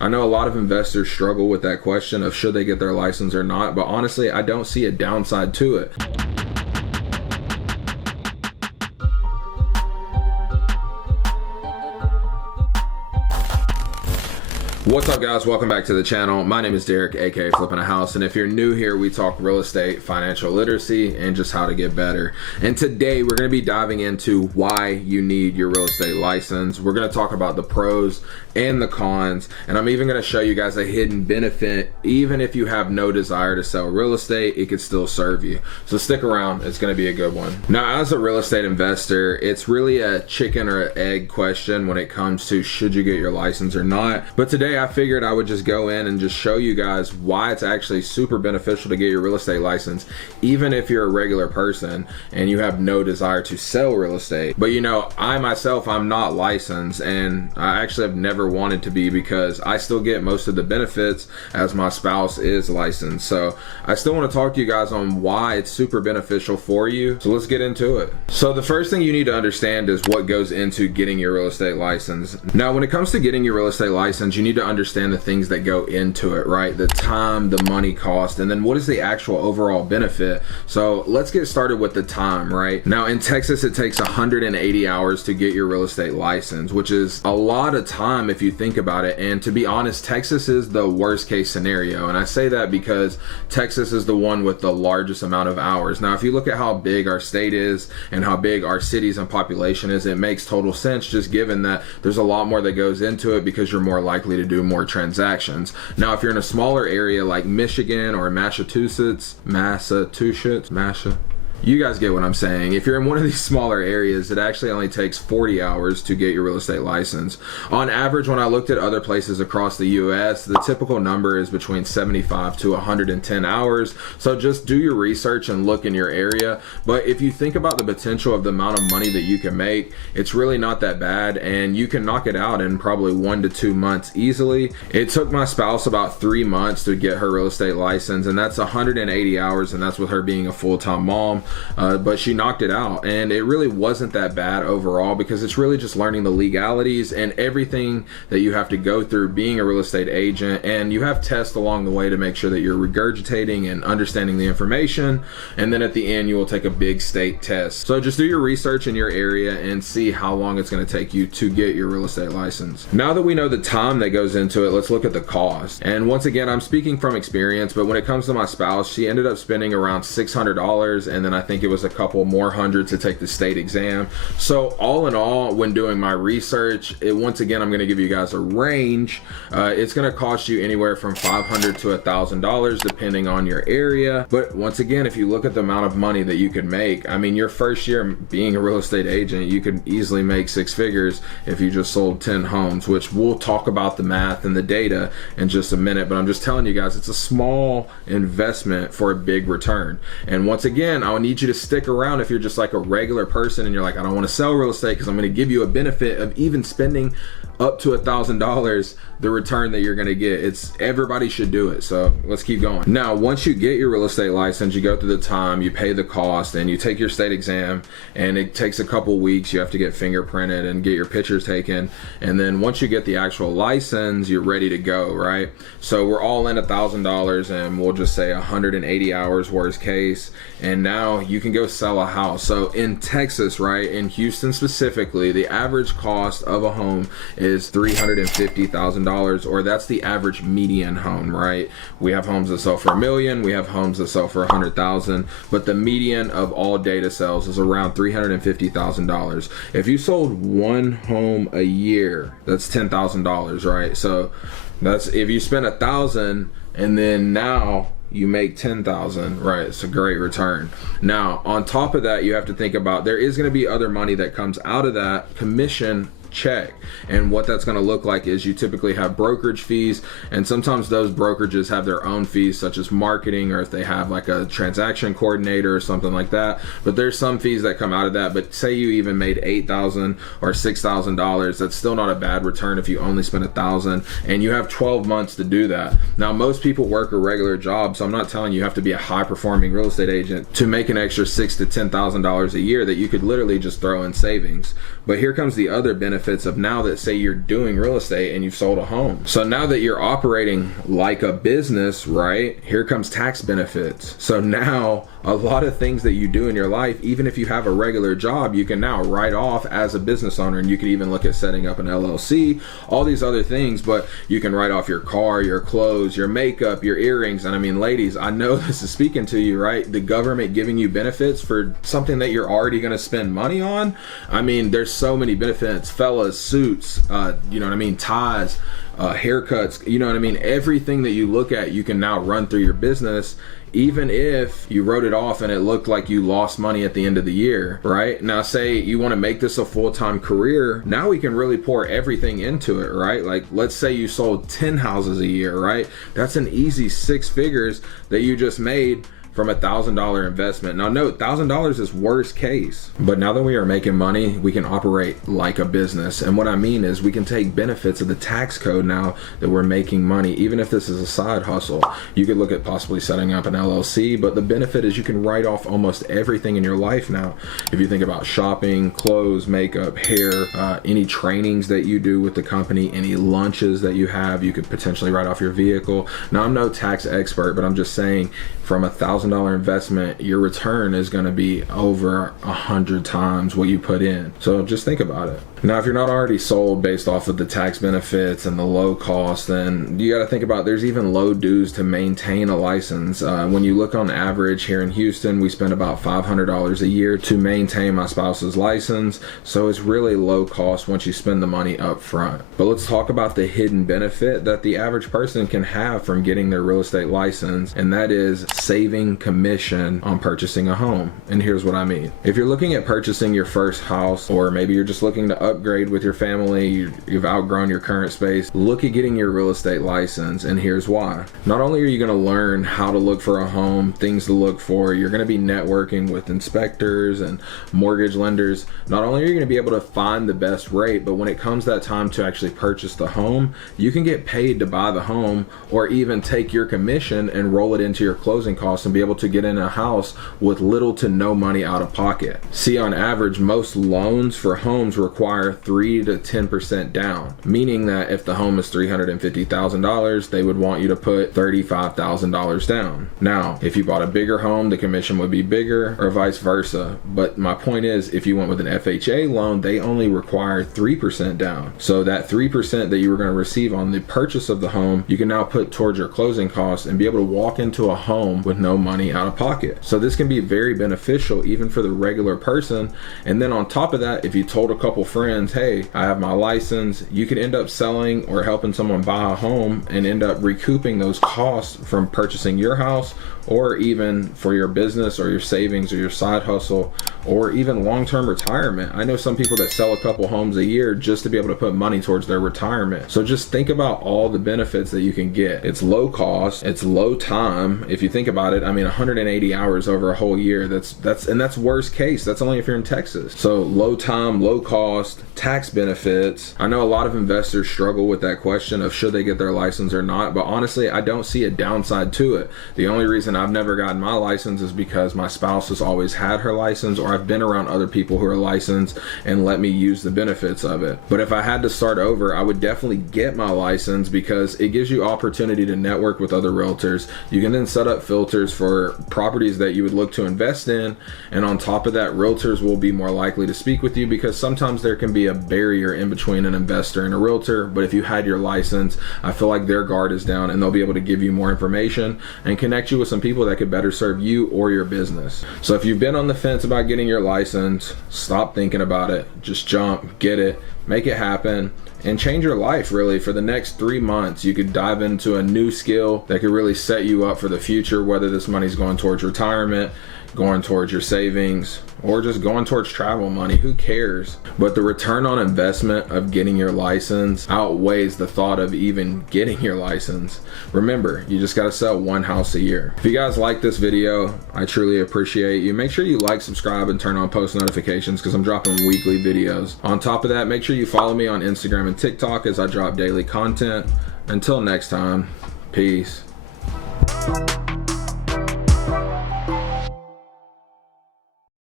I know a lot of investors struggle with that question of should they get their license or not, but honestly, I don't see a downside to it. What's up, guys? Welcome back to the channel. My name is Derek, aka Flippingahouse, and if you're new here, we talk real estate, financial literacy, and just how to get better. And today we're going to be diving into why you need your real estate license. We're going to talk about the pros and the cons, and I'm even going to show you guys a hidden benefit. Even if you have no desire to sell real estate, it could still serve you. So stick around, it's going to be a good one. Now, as a real estate investor, it's really a chicken or egg question when it comes to should you get your license or not. But today I figured I would just go in and just show you guys why it's actually super beneficial to get your real estate license, even if you're a regular person and you have no desire to sell real estate. But you know, I myself, I'm not licensed, and I actually have never wanted to be because I still get most of the benefits as my spouse is licensed. So I still want to talk to you guys on why it's super beneficial for you. So let's get into it. So the first thing you need to understand is what goes into getting your real estate license. Now, when it comes to getting your real estate license, you need to understand the things that go into it, right? The time, the money cost, and then what is the actual overall benefit. So let's get started with the time, right? Now in Texas, it takes 180 hours to get your real estate license, which is a lot of time if you think about it. And to be honest, Texas is the worst case scenario. And I say that because Texas is the one with the largest amount of hours. Now, if you look at how big our state is and how big our cities and population is, it makes total sense just given that there's a lot more that goes into it because you're more likely to do more transactions. Now, if you're in a smaller area like Michigan or Massachusetts, you guys get what I'm saying. If you're in one of these smaller areas, it actually only takes 40 hours to get your real estate license. On average, when I looked at other places across the US, the typical number is between 75 to 110 hours. So just do your research and look in your area. But if you think about the potential of the amount of money that you can make, it's really not that bad, and you can knock it out in probably 1 to 2 months easily. It took my spouse about 3 months to get her real estate license, and that's 180 hours, and that's with her being a full-time mom. But she knocked it out, and it really wasn't that bad overall because it's really just learning the legalities and everything that you have to go through being a real estate agent, and you have tests along the way to make sure that you're regurgitating and understanding the information, and then at the end you will take a big state test. So just do your research in your area and see how long it's going to take you to get your real estate license. Now that we know the time that goes into it, let's look at the cost. And once again, I'm speaking from experience, but when it comes to my spouse, she ended up spending around $600, and then I think it was a couple more hundred to take the state exam. So all in all, when doing my research, once again, I'm going to give you guys a range. It's going to cost you anywhere from $500 to $1,000 depending on your area. But once again, if you look at the amount of money that you can make, I mean, your first year being a real estate agent, you could easily make 6 figures if you just sold 10 homes, which we'll talk about the math and the data in just a minute. But I'm just telling you guys, it's a small investment for a big return. And once again, I'll need you to stick around if you're just like a regular person and you're like, I don't want to sell real estate because I'm going to give you a benefit of even spending up to $1,000, the return that you're going to get. Everybody should do it. So let's keep going. Now, once you get your real estate license, you go through the time, you pay the cost, and you take your state exam, and it takes a couple weeks. You have to get fingerprinted and get your pictures taken. And then once you get the actual license, you're ready to go, right? So we're all in $1,000, and we'll just say 180 hours worst case. And now you can go sell a house. So in Texas, right, in Houston specifically, the average cost of a home is $350,000, or that's the average median home, right? We have homes that sell for $1 million, we have homes that sell for $100,000, but the median of all data sales is around $350,000. If you sold one home a year, that's $10,000, right? So that's if you spend $1,000 and then now you make 10,000, right? It's a great return. Now, on top of that, you have to think about there is going to be other money that comes out of that commission check. And what that's going to look like is you typically have brokerage fees, and sometimes those brokerages have their own fees, such as marketing, or if they have like a transaction coordinator or something like that. But there's some fees that come out of that. But say you even made $8,000 or $6,000, that's still not a bad return if you only spend $1,000, and you have 12 months to do that. Now, most people work a regular job, so I'm not telling you have to be a high performing real estate agent to make an extra $6,000 to $10,000 a year that you could literally just throw in savings. But here comes the other benefit benefits of now that, say, you're doing real estate and you've sold a home. So now that you're operating like a business, right, here comes tax benefits. So now a lot of things that you do in your life, even if you have a regular job, you can now write off as a business owner. And you can even look at setting up an LLC, all these other things, but you can write off your car, your clothes, your makeup, your earrings. And I mean, ladies, I know this is speaking to you, right? The government giving you benefits for something that you're already going to spend money on. I mean, there's so many benefits. Fellas, suits, you know what I mean, ties, haircuts, you know what I mean? Everything that you look at, you can now run through your business, even if you wrote it off and it looked like you lost money at the end of the year, right? Now, say you want to make this a full-time career, now we can really pour everything into it, right? Like, let's say you sold 10 houses a year, right? That's an easy 6 figures that you just made from $1,000 investment. Now note, $1,000 is worst case, but now that we are making money, we can operate like a business. And what I mean is we can take benefits of the tax code now that we're making money. Even if this is a side hustle, you could look at possibly setting up an LLC, but the benefit is you can write off almost everything in your life now. If you think about shopping, clothes, makeup, hair, any trainings that you do with the company, any lunches that you have, you could potentially write off your vehicle. Now, I'm no tax expert, but I'm just saying, from $1,000 investment, your return is going to be over 100 times what you put in. So just think about it. Now, if you're not already sold based off of the tax benefits and the low cost, then you got to think about there's even low dues to maintain a license. When you look on average here in Houston, we spend about $500 a year to maintain my spouse's license. So it's really low cost once you spend the money up front. But let's talk about the hidden benefit that the average person can have from getting their real estate license, and that is saving commission on purchasing a home. And here's what I mean. If you're looking at purchasing your first house, or maybe you're just looking to upgrade with your family, you've outgrown your current space, look at getting your real estate license. And here's why. Not only are you going to learn how to look for a home, things to look for, you're going to be networking with inspectors and mortgage lenders. Not only are you going to be able to find the best rate, but when it comes that time to actually purchase the home, you can get paid to buy the home, or even take your commission and roll it into your closing costs and be able to get in a house with little to no money out of pocket. See, on average, most loans for homes require 3 to 10% down, meaning that if the home is $350,000, they would want you to put $35,000 down. Now, if you bought a bigger home, the commission would be bigger, or vice versa. But my point is, if you went with an FHA loan, they only require 3% down. So that 3% that you were going to receive on the purchase of the home, you can now put towards your closing costs and be able to walk into a home with no money out of pocket. So this can be very beneficial even for the regular person. And then on top of that, if you told a couple friends, hey, I have my license, you could end up selling or helping someone buy a home and end up recouping those costs from purchasing your house, or even for your business or your savings or your side hustle, or even long-term retirement. I know some people that sell a couple homes a year just to be able to put money towards their retirement. So just think about all the benefits that you can get. It's low cost, it's low time. If you think about it, I mean, 180 hours over a whole year, that's worst case. That's only if you're in Texas. So low time, low cost, tax benefits. I know a lot of investors struggle with that question of should they get their license or not, but honestly, I don't see a downside to it. The only reason I've never gotten my license is because my spouse has always had her license, or I've been around other people who are licensed and let me use the benefits of it. But if I had to start over, I would definitely get my license because it gives you opportunity to network with other realtors. You can then set up filters for properties that you would look to invest in, and on top of that, realtors will be more likely to speak with you because sometimes there can be a barrier in between an investor and a realtor. But if you had your license, I feel like their guard is down and they'll be able to give you more information and connect you with some people that could better serve you or your business. So if you've been on the fence about getting your license, stop thinking about it. Just jump, get it, make it happen, and change your life. Really, for the next 3 months, you could dive into a new skill that could really set you up for the future, whether this money's going towards retirement, going towards your savings, or just going towards travel money. Who cares? But the return on investment of getting your license outweighs the thought of even getting your license. Remember, you just got to sell one house a year. If you guys like this video, I truly appreciate you. Make sure you like, subscribe, and turn on post notifications because I'm dropping weekly videos. On top of that, make sure you follow me on Instagram and TikTok as I drop daily content. Until next time, peace.